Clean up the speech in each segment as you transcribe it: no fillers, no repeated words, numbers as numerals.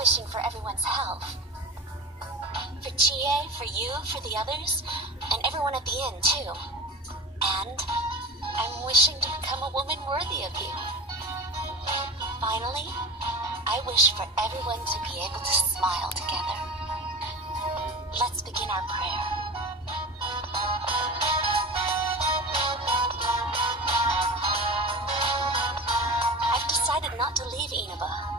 wishing for everyone's health. For Chie, for you, for the others, and everyone at the inn, too. And I'm wishing to become a woman worthy of you. Finally, I wish for everyone to be able to smile together. Let's begin our prayer. I've decided not to leave Inaba.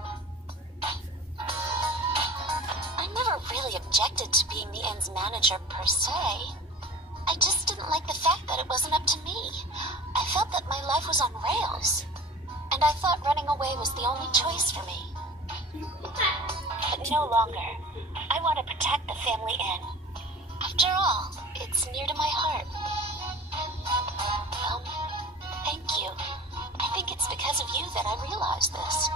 I never really objected to being the inn's manager per se. I just didn't like the fact that it wasn't up to me. I felt that my life was on rails, and I thought running away was the only choice for me. But no longer. I want to protect the family inn. After all, it's near to my heart. Thank you. I think it's because of you that I realized this.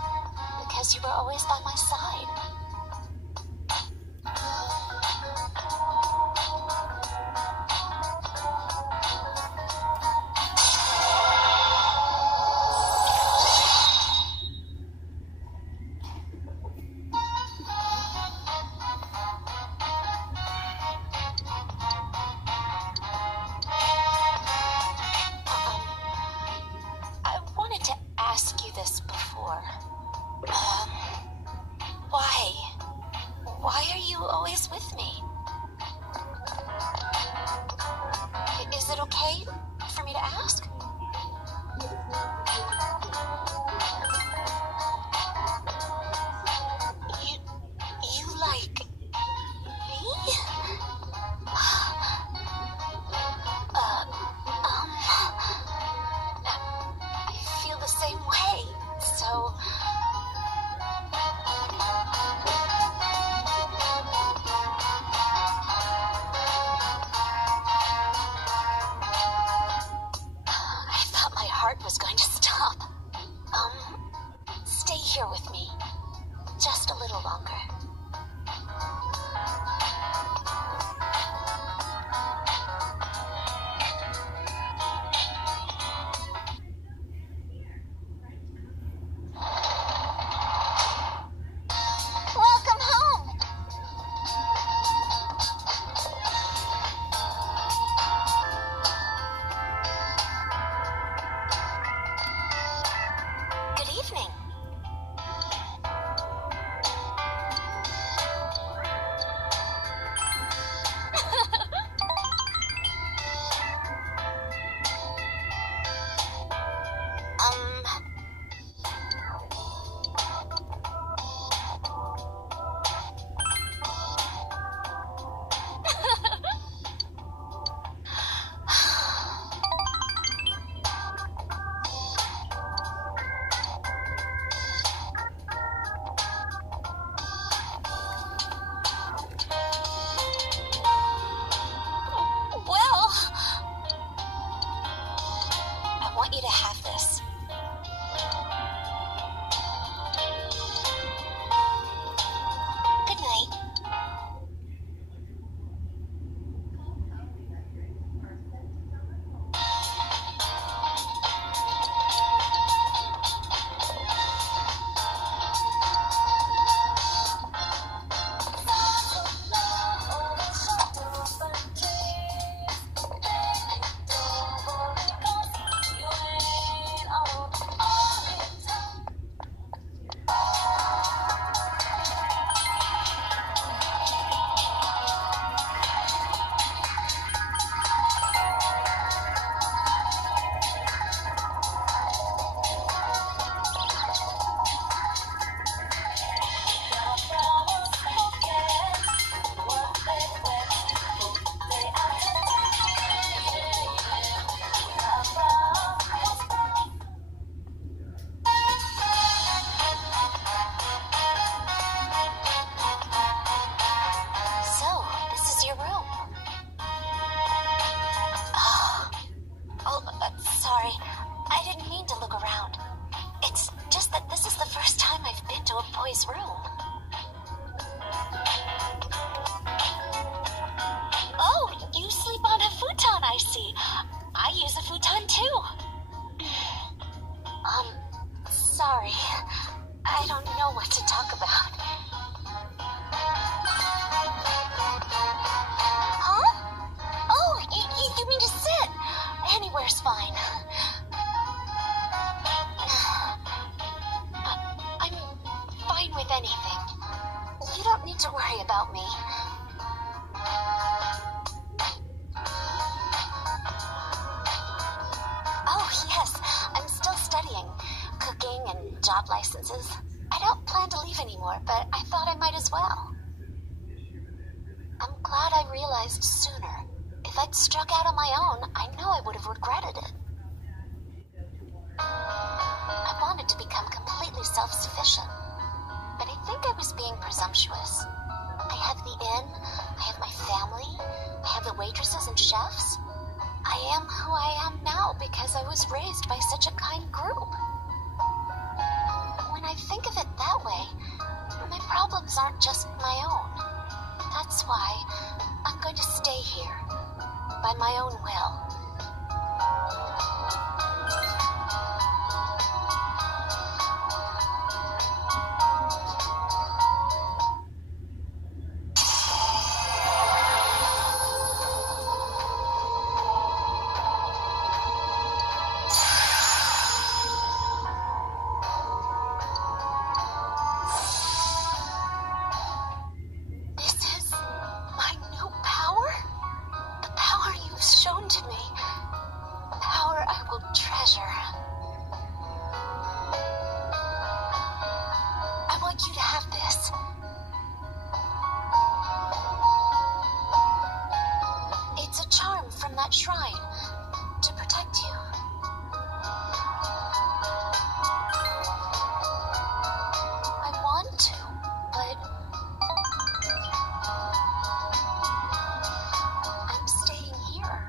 Because you were always by my side. Why are you always with me? Is it okay for me to ask? You like me? I feel the same way, so... was going to stop. Stay here with me. Just a little longer. Welcome home! Evening. I want you to have this. Good night. Sorry, I didn't mean to look around. It's just that this is the first time I've been to a boy's room. Oh, you sleep on a futon, I see. I use a futon too. Sorry. I don't know what to talk about. about me. Oh, yes, I'm still studying cooking and job licenses. I don't plan to leave anymore, but I thought I might as well. I'm glad I realized sooner. If I'd struck out on my own, I know I would have regretted it. I wanted to become completely self-sufficient, but I think I was being presumptuous. I have the inn, I have my family, I have the waitresses and chefs. I am who I am now because I was raised by such a kind group. When I think of it that way, my problems aren't just my own. That's why I'm going to stay here, by my own will. Shrine to protect you. I want to, but I'm staying here.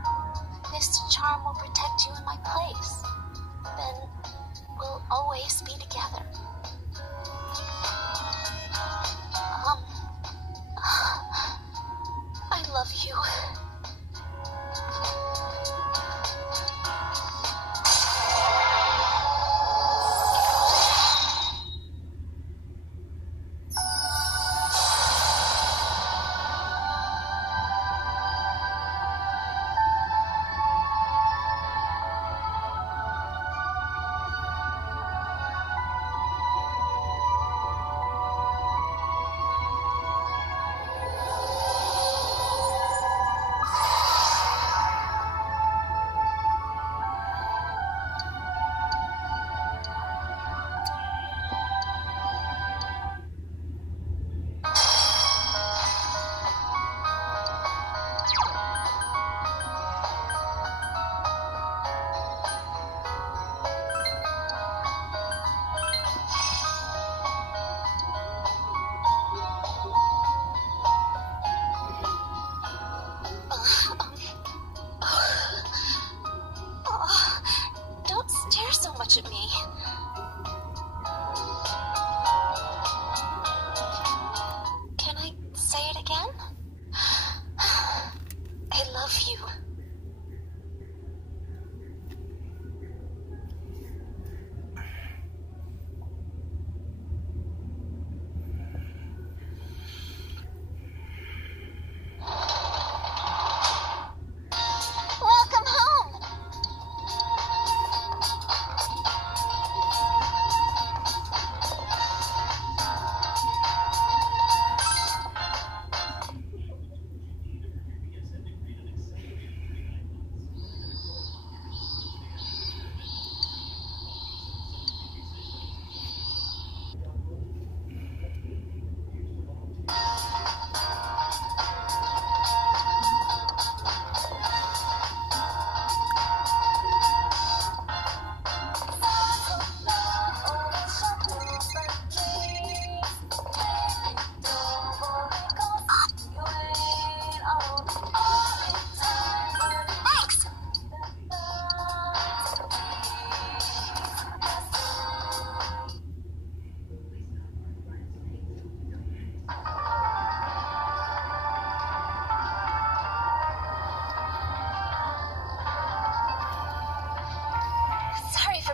This charm will protect you in my place. Then we'll always be together. I love you. At me. Can I say it again? I love you.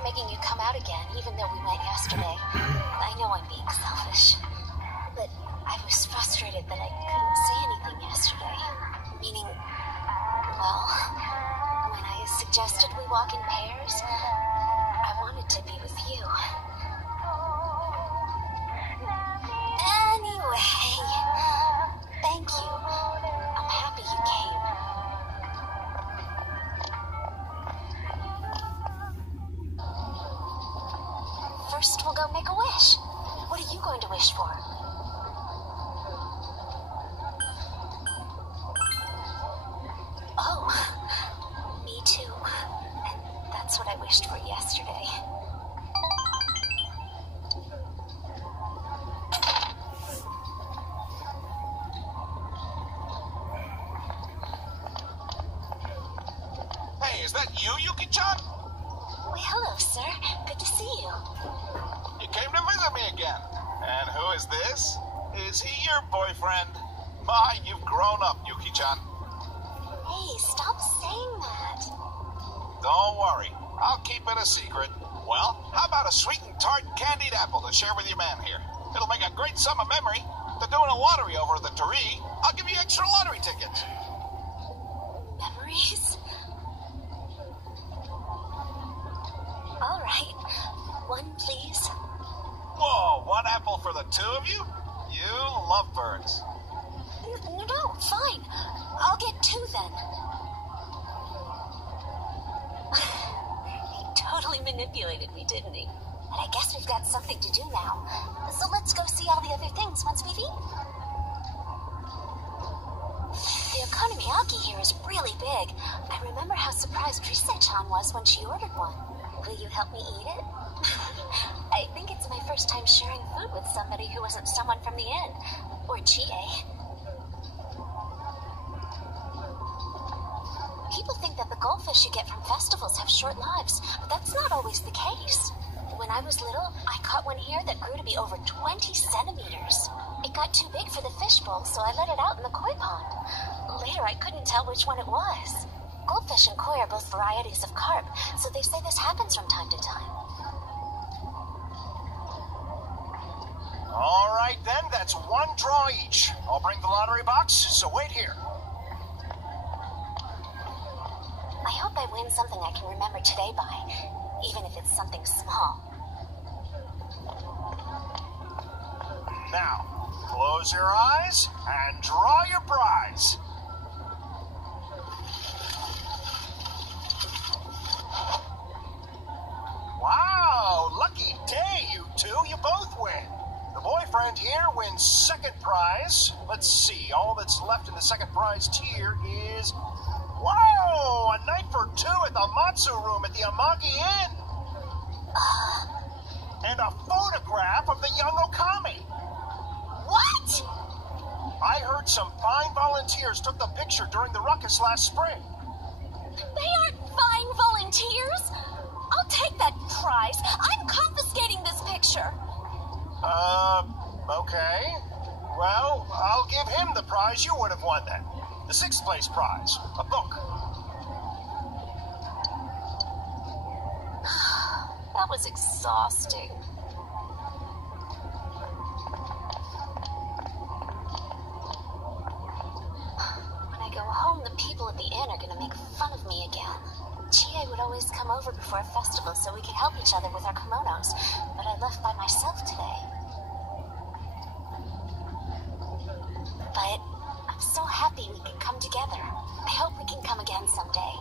Making you come out again, even though we went yesterday. I know I'm being selfish, but I was frustrated that I couldn't say anything yesterday. Meaning, well, when I suggested we walk in pairs, I wanted to be with you. Anyway, first we'll go make a wish. What are you going to wish for? Oh, me too. And that's what I wished for yesterday. Hey, is that you, Yuki-chan? Why, hello, sir. Good to see you. You came to visit me again. And who is this? Is he your boyfriend? My, you've grown up, Yuki-chan. Hey, stop saying that. Don't worry. I'll keep it a secret. Well, how about a sweet and tart candied apple to share with your man here? It'll make a great summer memory. They're doing a lottery over at the Torii. I'll give you extra lottery tickets. Memories? All right. One, please. Whoa, one apple for the two of you? You lovebirds. No, fine. I'll get two then. He totally manipulated me, didn't he? But I guess we've got something to do now. So let's go see all the other things once we've eaten. The okonomiyaki here is really big. I remember how surprised Rise-chan was when she ordered one. Will you help me eat it? I think it's my first time sharing food with somebody who wasn't someone from the inn. Or Chie. People think that the goldfish you get from festivals have short lives, but that's not always the case. When I was little, I caught one here that grew to be over 20 centimeters. It got too big for the fishbowl, so I let it out in the koi pond. Later, I couldn't tell which one it was. Goldfish and koi are both varieties of carp, so they say this happens from time to time. All right, then. That's one draw each. I'll bring the lottery box, so wait here. I hope I win something I can remember today by, even if it's something small. Now, close your eyes and draw your prize. Wow, lucky day, you two. You both win. The boyfriend here wins second prize. Let's see, all that's left in the second prize tier is... Whoa! A night for two at the Matsu Room at the Amagi Inn! And a photograph of the young Okami! What? I heard some fine volunteers took the picture during the ruckus last spring. They aren't fine volunteers. I'll take that prize. I'm confiscating this picture. Okay. Well, I'll give him the prize you would have won then. The 6th place prize. A book. That was exhausting. When I go home, the people at the inn are going to make fun of me again. Chie would always come over before a festival so we could help each other with our kimonos, but I left by myself today. But I'm so happy we could come together. I hope we can come again someday.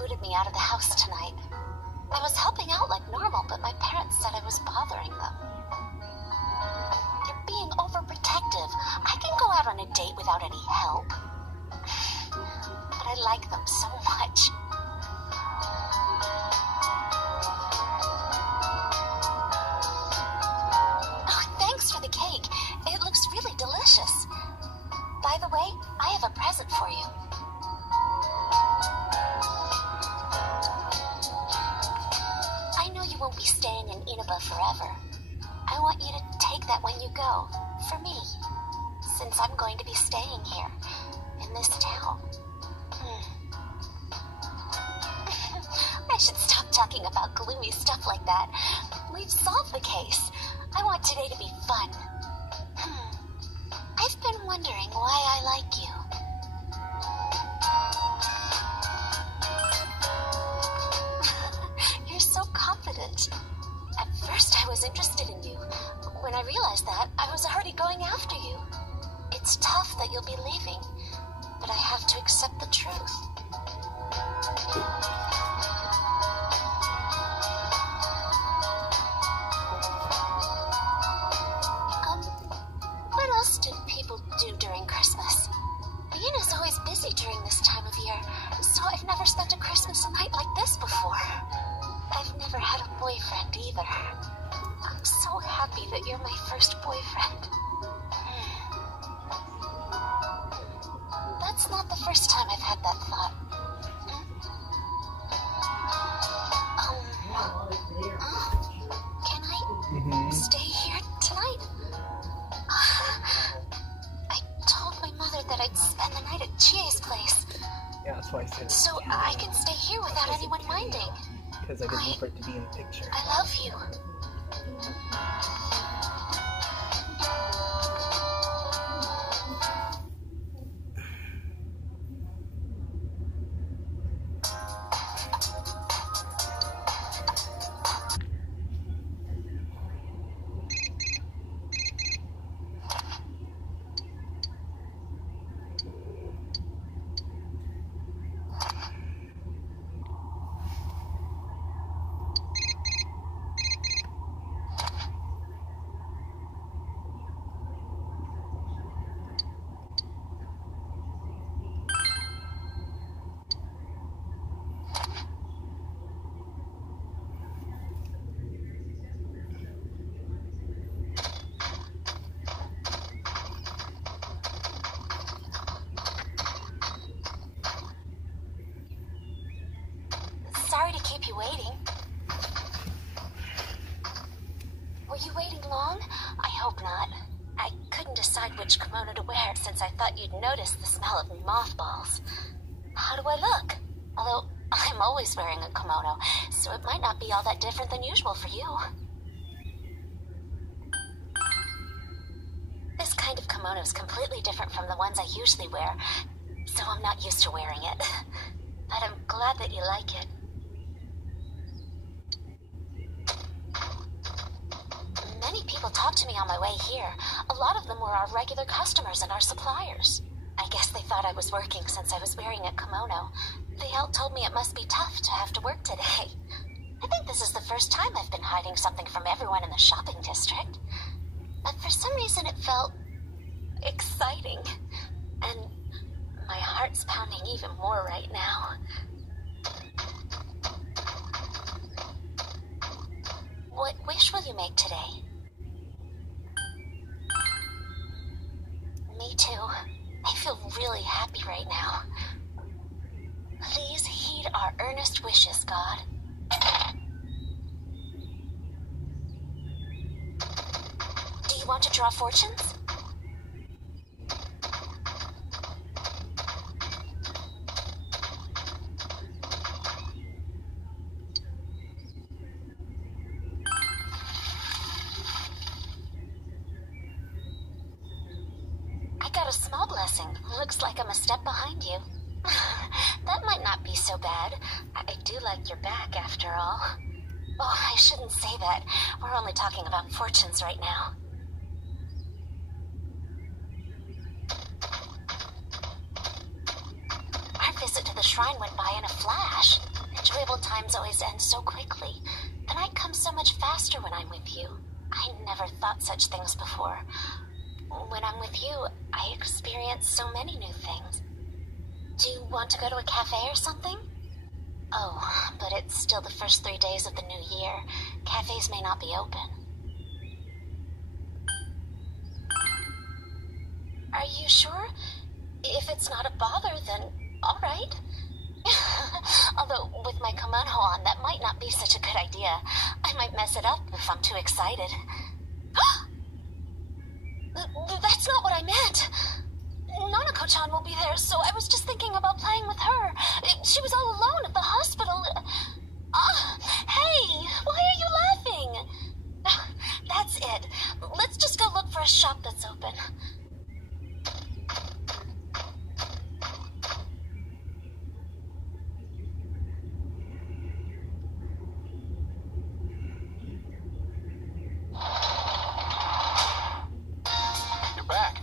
Booted me out of the house tonight. I was helping out like normal, but my parents said I was bothering them. They're being overprotective. I can go out on a date without any help. But I like them so much. Oh, thanks for the cake. It looks really delicious. By the way, I have a present for you. staying in Inaba forever. I want you to take that when you go, for me, since I'm going to be staying here, in this town. I should stop talking about gloomy stuff like that. We've solved the case. I want today to be fun. I've been wondering why I like you. You're so confident. At first I was interested in you. When I realized that, I was already going after you. It's tough that you'll be leaving, but I have to accept the truth. What else do people do during Christmas? Vienna's always busy during this time of year, so I've never spent a Christmas night like this before. I've never had a boyfriend either. I'm so happy that you're my first boyfriend. That's not the first time I've had that thought. Can I stay here tonight? I told my mother that I'd spend the night at Chie's place. Yeah, that's why I said. So I can stay here without anyone minding. Because I didn't want for it to be in the picture. I love you. Sorry to keep you waiting. Were you waiting long? I hope not. I couldn't decide which kimono to wear since I thought you'd notice the smell of mothballs. How do I look? Although, I'm always wearing a kimono, so it might not be all that different than usual for you. This kind of kimono is completely different from the ones I usually wear, so I'm not used to wearing it. But I'm glad that you like it. Many people talked to me on my way here. A lot of them were our regular customers and our suppliers. I guess they thought I was working since I was wearing a kimono. They all told me it must be tough to have to work today. I think this is the first time I've been hiding something from everyone in the shopping district. But for some reason it felt exciting. And my heart's pounding even more right now. What wish will you make today? Me too. I feel really happy right now. Please heed our earnest wishes, God. Do you want to draw fortunes? A small blessing. Looks like I'm a step behind you. That might not be so bad. I do like your back, after all. Oh, I shouldn't say that. We're only talking about fortunes right now. Our visit to the shrine went by in a flash. Enjoyable times always end so quickly. The night comes so much faster when I'm with you. I never thought such things before. When I'm with you, I experience so many new things. Do you want to go to a cafe or something? Oh, but it's still the first 3 days of the new year. Cafes may not be open. Are you sure? If it's not a bother, then all right. Although, with my kimono on, that might not be such a good good idea. I might mess it up if I'm too excited. That's not what I meant. Nanako-chan will be there, so I was just thinking about playing with her. She was all alone at the hospital. Hey, why are you laughing? That's it. Let's just go look for a shop that's open. You're back.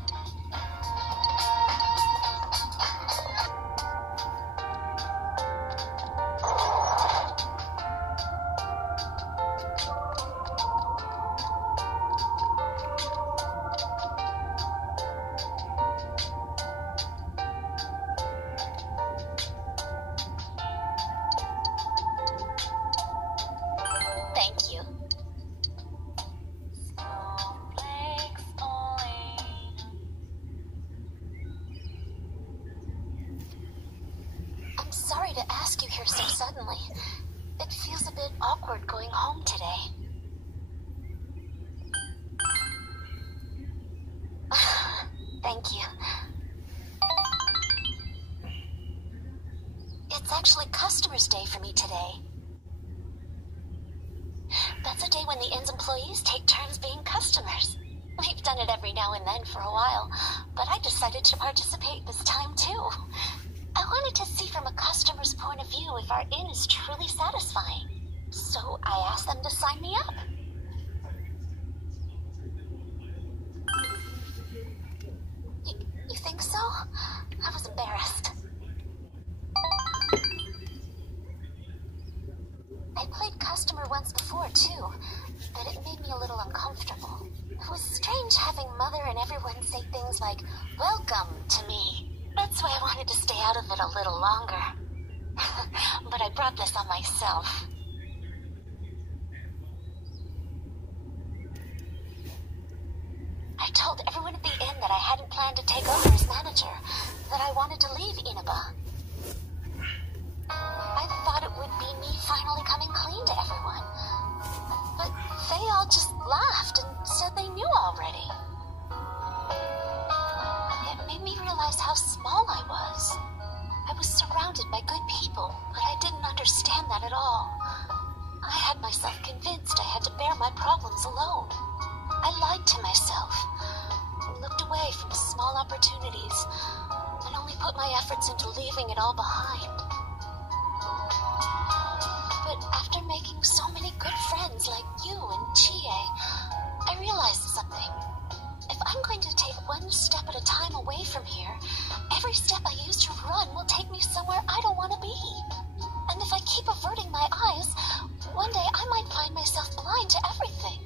Thank you. I'm sorry to ask you here so suddenly. It feels a bit awkward going home today. Thank you. It's actually Customers' Day for me today. That's a day when the inn's employees take turns being customers. We've done it every now and then for a while, but I decided to participate this time too. I wanted to see from a customer's point of view if our inn is truly satisfying. So I asked them to sign me up. You think so? I was embarrassed. I played customer once before, too, but it made me a little uncomfortable. It was strange having Mother and everyone say things like, "Welcome" to me. That's why I wanted to stay out of it a little longer. But I brought this on myself. I told everyone at the inn that I hadn't planned to take over as manager, that I wanted to leave Inaba. I thought it would be me finally coming clean to everyone. But they all just laughed and said they knew already. It made me realize how small I was. I was surrounded by good people, but I didn't understand that at all. I had myself convinced I had to bear my problems alone. I lied to myself, looked away from small opportunities, and only put my efforts into leaving it all behind. But after making so many good friends like you and Chie, I realized something. If I'm going to take one step at a time away from here, every step I use to run will take me somewhere I don't want to be. And if I keep averting my eyes, one day I might find myself blind to everything.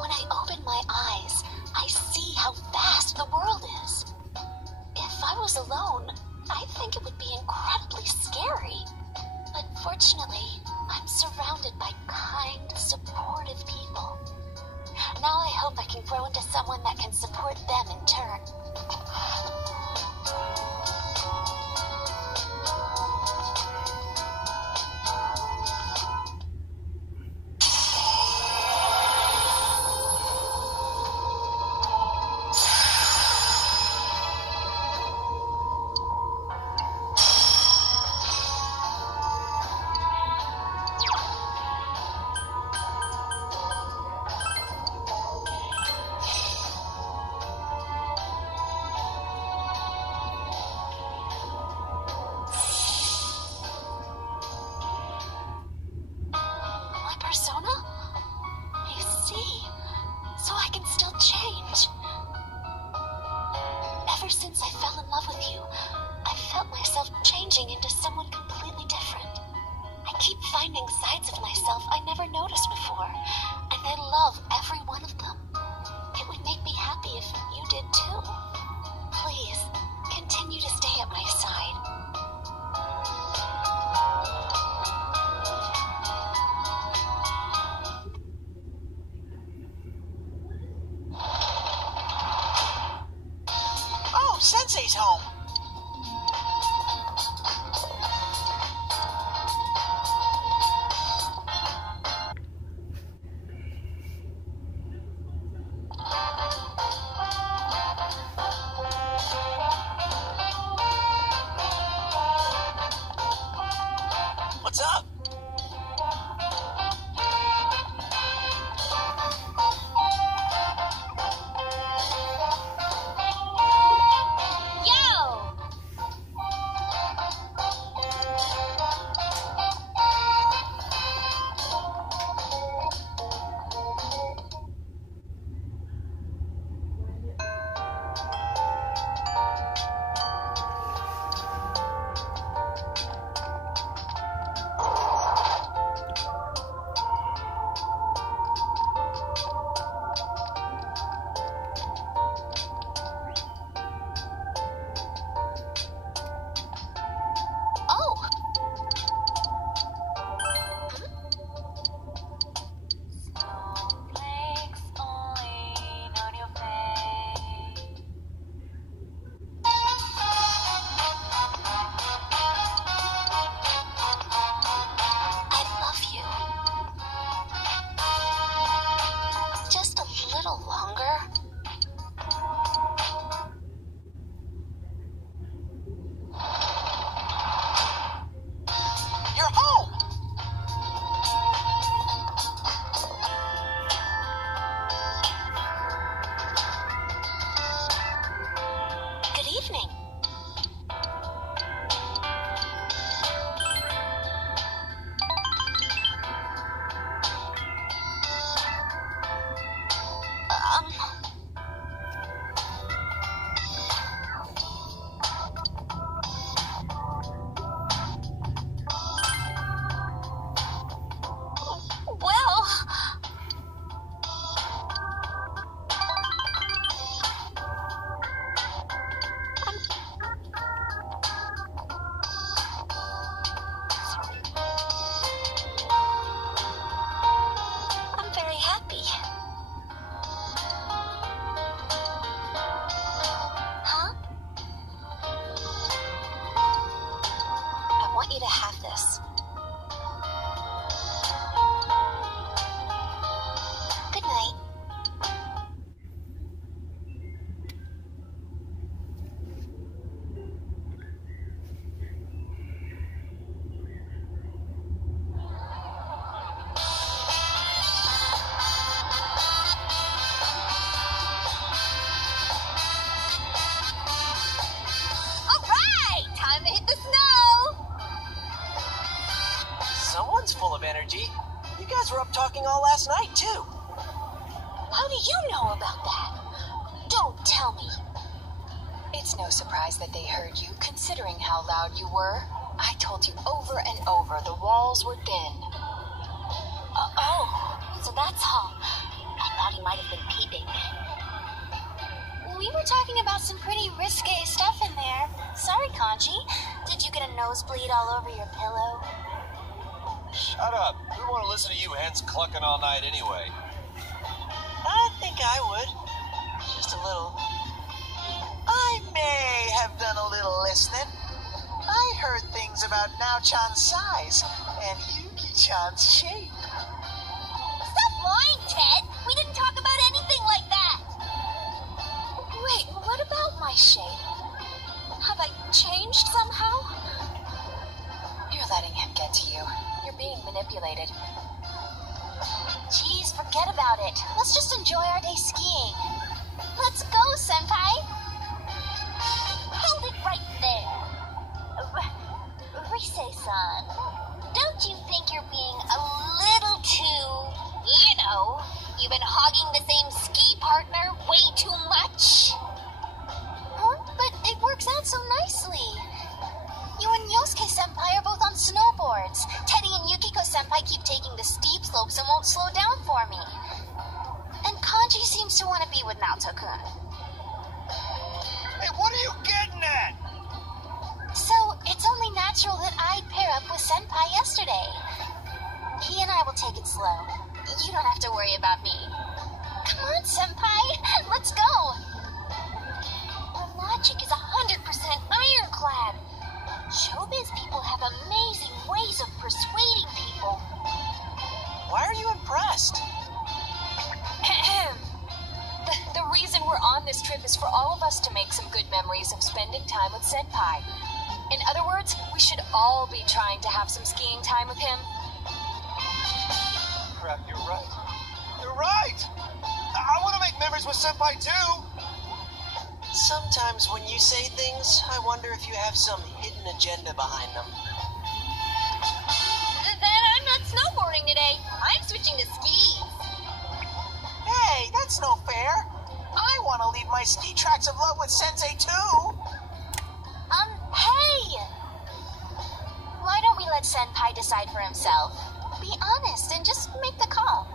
When I open my eyes, I see how vast the world is. If I was alone, I think it would be incredibly scary. But fortunately, I'm surrounded by kind, supportive people. Now I hope I can grow into someone that can support them in turn. Persona? I see. So I can still change. Ever since I fell in love with you, I felt myself changing into someone completely different. I keep finding sides of myself I never noticed before, and I love every one of them. It would make me happy if you did too. Please, continue to stay at my side. Sensei's home. What's up? Yo! Oh! Snowflakes falling on your face. I love you. Just a little longer. You're home. Good evening. Um. Well. I'm very happy. Huh? I want you to have this. Good night. All right, time to hit the snow. Someone's full of energy. You guys were up talking all last night, too. How do you know about that? Don't tell me. It's no surprise that they heard you, considering how loud you were. I told you over and over the walls were thin. Oh, so that's all. I thought he might have been peeping. We were talking about some pretty risque stuff in there. Sorry, Kanji. Did you get a nosebleed all over your pillow? Shut up. We want to listen to you hens clucking all night anyway. I think I would. Just a little. I may have done a little listening. I heard things about Now-chan's size and Yuki-chan's shape. Stop lying, Ted. We didn't talk about anything like that. Wait, what about my shape? Have I changed somehow? You're letting him get to you. You're being manipulated. Geez, forget about it. Let's just enjoy our day skiing. Let's go, Senpai. Hold it right there. Rise-san, don't you think you're being a little too, you've been hogging the same ski partner way too much? Huh? But it works out so nicely. You and Yosuke Senpai are both on snowboards. Teddy and Yukiko Senpai keep taking the steep slopes and won't slow down for me. And Kanji seems to want to be with Naoto-kun. Hey, what are you getting at? So, it's only natural that I'd pair up with Senpai yesterday. He and I will take it slow. You don't have to worry about me. Come on, Senpai. Let's go. Our logic is 100% ironclad. Showbiz people have amazing ways of persuading people. Why are you impressed? The reason we're on this trip is for all of us to make some good memories of spending time with Senpai. In other words, we should all be trying to have some skiing time with him. Crap, you're right. You're right! I want to make memories with Senpai too! Sometimes when you say things, I wonder if you have some hidden agenda behind them. Then I'm not snowboarding today. I'm switching to skis. Hey, that's no fair. I want to leave my ski tracks of love with Sensei too. Hey! Why don't we let Senpai decide for himself? Be honest and just make the call.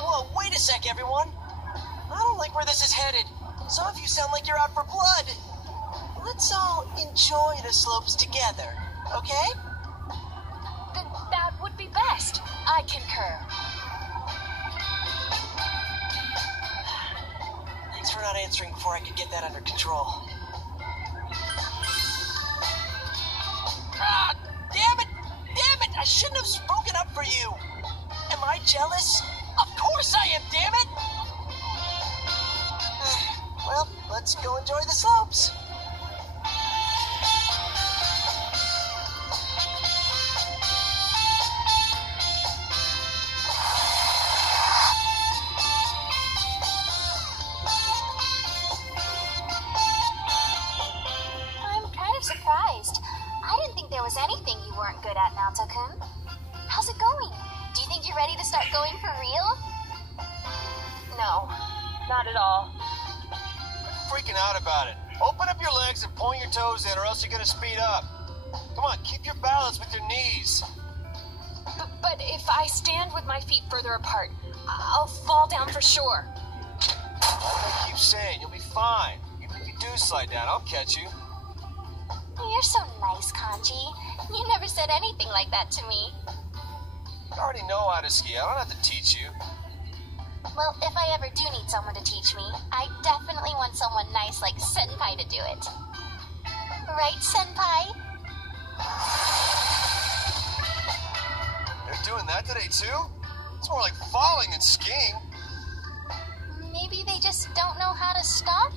Whoa, wait a sec, everyone. I don't like where this is headed. Some of you sound like you're out for blood. Let's all enjoy the slopes together, okay? That would be best. I concur. Thanks for not answering before I could get that under control. Ah, damn it! Damn it! I shouldn't have spoken up for you. Am I jealous? Of course I am, damn it! Well, let's go enjoy the slopes. I'm kind of surprised. I didn't think there was anything you weren't good at, Naoto-kun. How's it going? Do you think you're ready to start going for real? No, not at all. Freaking out about it. Open up your legs and point your toes in, or else you're gonna speed up. Come on, keep your balance with your knees. But if I stand with my feet further apart, I'll fall down for sure. Like I keep saying, you'll be fine. Even if you do slide down, I'll catch you. You're so nice, Kanji. You never said anything like that to me. I already know how to ski. I don't have to teach you. Well, if I ever do need someone to teach me, I definitely want someone nice like Senpai to do it. Right, Senpai? They're doing that today too? It's more like falling than skiing. Maybe they just don't know how to stop?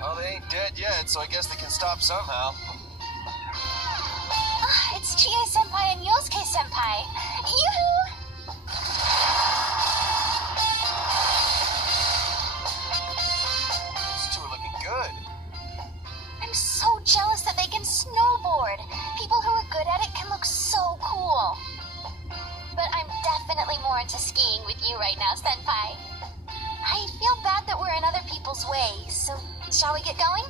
Well, they ain't dead yet, so I guess they can stop somehow. It's Chie-senpai and Yosuke-senpai. Yoo-hoo! These two are looking good. I'm so jealous that they can snowboard. People who are good at it can look so cool. But I'm definitely more into skiing with you right now, Senpai. I feel bad that we're in other people's way, so shall we get going?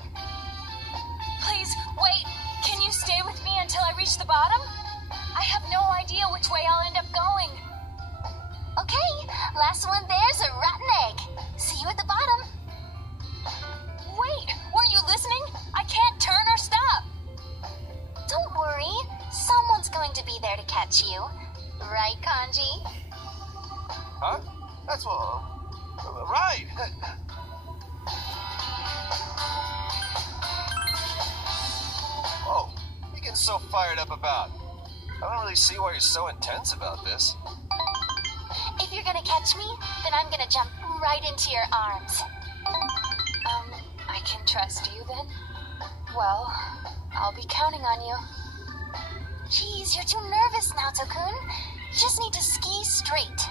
Please, wait. Can you stay with me until I reach the bottom? I have no idea which way I'll end up going. Okay, last one there's a rotten egg. See you at the bottom. Wait, weren't you listening? I can't turn or stop. Don't worry, someone's going to be there to catch you. Right, Kanji? Huh? That's what... right. Oh, what are you getting so fired up about? I don't really see why you're so intense about this. If you're gonna catch me, then I'm gonna jump right into your arms. I can trust you then? Well, I'll be counting on you. Jeez, you're too nervous, Naoto-kun. You just need to ski straight.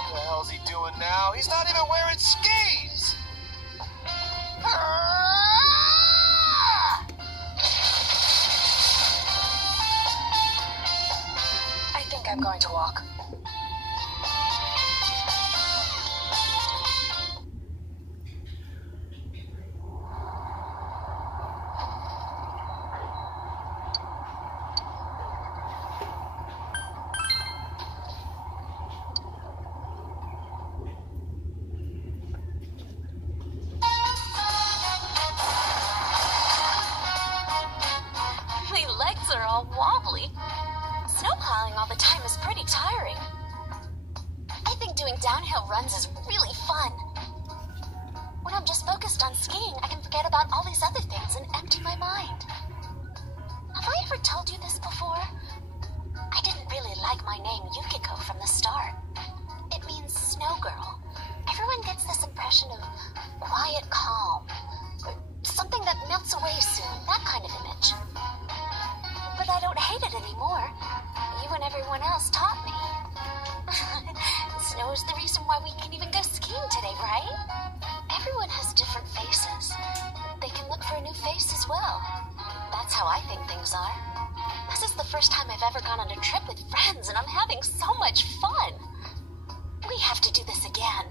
What the hell's he doing now? He's not even wearing skis! I think I'm going to walk. My legs are all wobbly. Snowpiling all the time is pretty tiring. I think doing downhill runs is really fun. When I'm just focused on skiing, I can forget about all these other things and empty my mind. Have I ever told you this before? I didn't really like my name Yukiko from the start. It expression of quiet calm. Something that melts away soon, that kind of image. But I don't hate it anymore. You and everyone else taught me. Snow is the reason why we can even go skiing today, right? Everyone has different faces. They can look for a new face as well. That's how I think things are. This is the first time I've ever gone on a trip with friends, and I'm having so much fun. We have to do this again.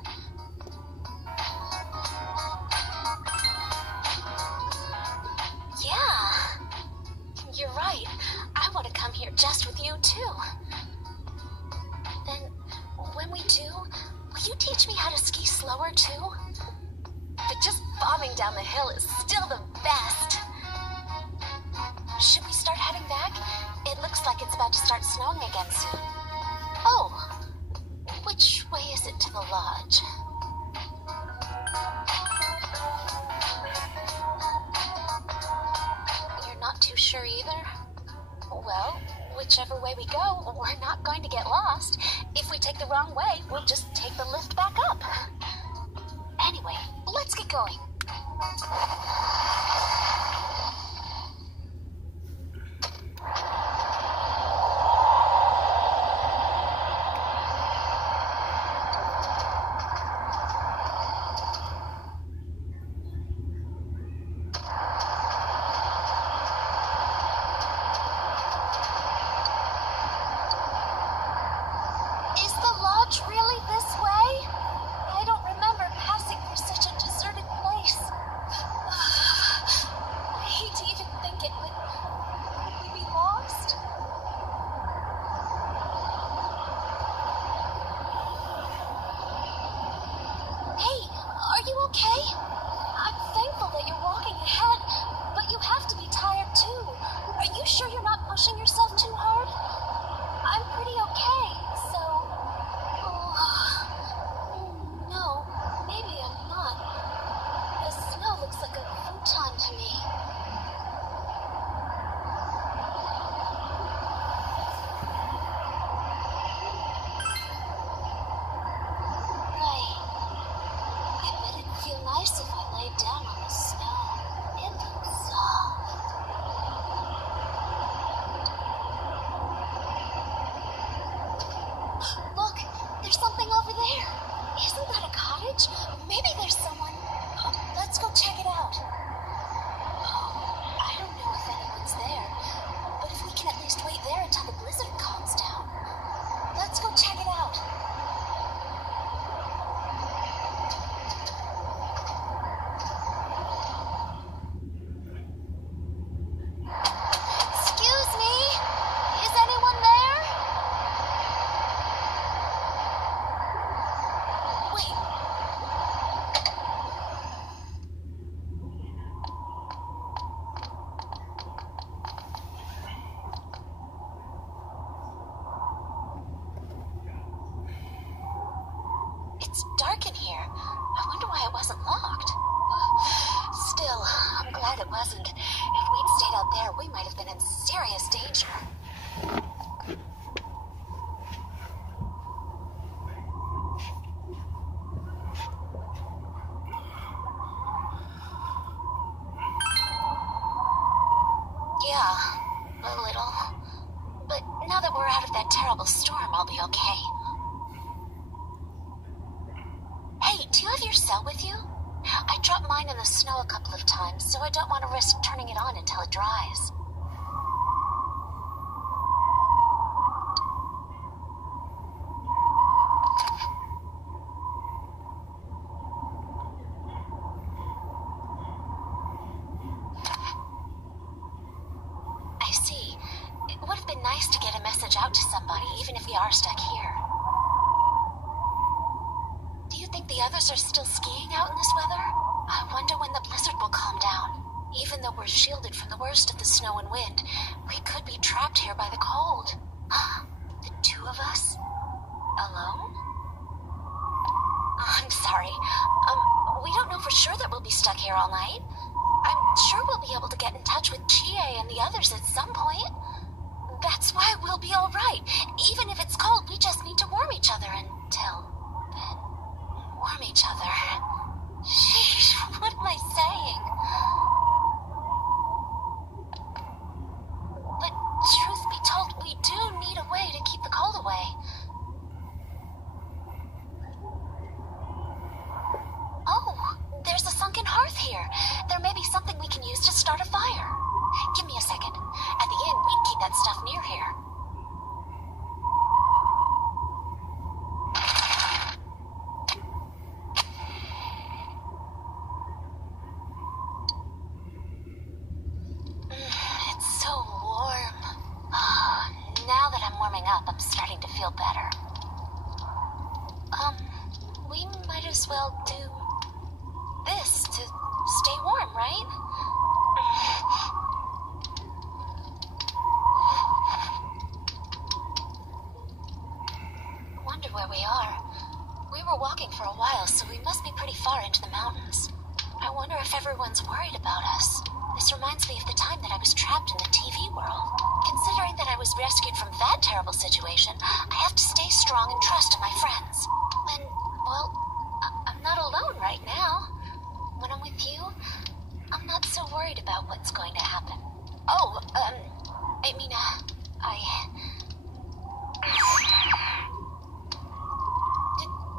Yeah, you're right. I want to come here just with you, too. Then, when we do, will you teach me how to ski slower, too? But just bombing down the hill is still the best. Should we start heading back? It looks like it's about to start snowing again soon. Oh, which way is it to the lodge? You're not too sure either? Well, whichever way we go, we're not going to get lost. If we take the wrong way, we'll just take the lift back up. Anyway, let's get going. Is the lodge really this way? I don't remember passing through such a deserted place. I hate to even think it, but would we be lost? Hey, are you okay? I'm thankful that you're walking ahead, but you have to be tired too. Are you sure you're not pushing yourself too hard? I'm pretty okay, so... no, maybe I'm not. The snow looks like a futon to me. Right. I bet it'd feel nice if I laid down on the snow. It looks soft. Look, there's something over there. Isn't that a cottage? Maybe there's someone. Let's go check it out. I don't know if anyone's there, but if we can at least wait there until the blizzard calms down. Let's go check it out. Excuse me? Is anyone there? Wait. It's dark in here. I wonder why it wasn't locked. Still, I'm glad it wasn't. If we'd stayed out there, we might have been in serious danger. Yeah, a little. But now that we're out of that terrible storm, I'll be okay. Hey, do you have your cell with you? I dropped mine in the snow a couple of times, so I don't want to risk turning it on until it dries. I see. It would have been nice to get a message out to somebody, even if we are stuck here. Do you think the others are still skiing out in this weather? I wonder when the blizzard will calm down. Even though we're shielded from the worst of the snow and wind, we could be trapped here by the cold. The two of us? Alone? I'm sorry. We don't know for sure that we'll be stuck here all night. I'm sure we'll be able to get in touch with Chie and the others at some point. That's why we'll be all right. Even if it's cold, we just need to warm each other until then. Warm each other. can use to start a fire. Give me a second. At the inn, we'd keep that stuff near here. It's so warm. Now that I'm warming up, I'm starting to feel better. We might as well do this to stay warm, right? Wonder where we are. We were walking for a while, so we must be pretty far into the mountains. I wonder if everyone's worried about us. This reminds me of the time that I was trapped in the TV world. Considering that I was rescued from that terrible situation, I have to stay strong and trust in my friends. And, well, I'm not alone right now. When I'm with you, I'm not so worried about what's going to happen. Oh, I mean,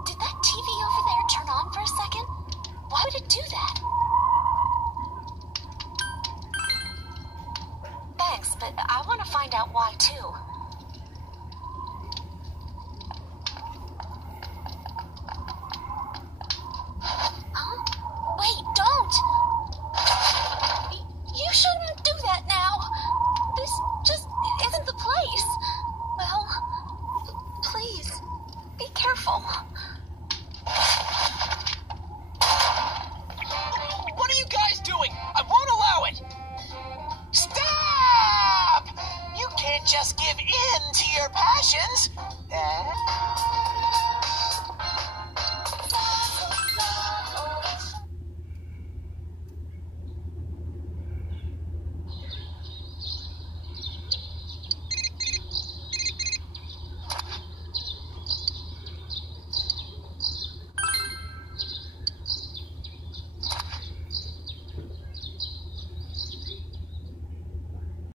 Did that TV over there turn on for a second? Why would it do that? Thanks, but I want to find out why, too.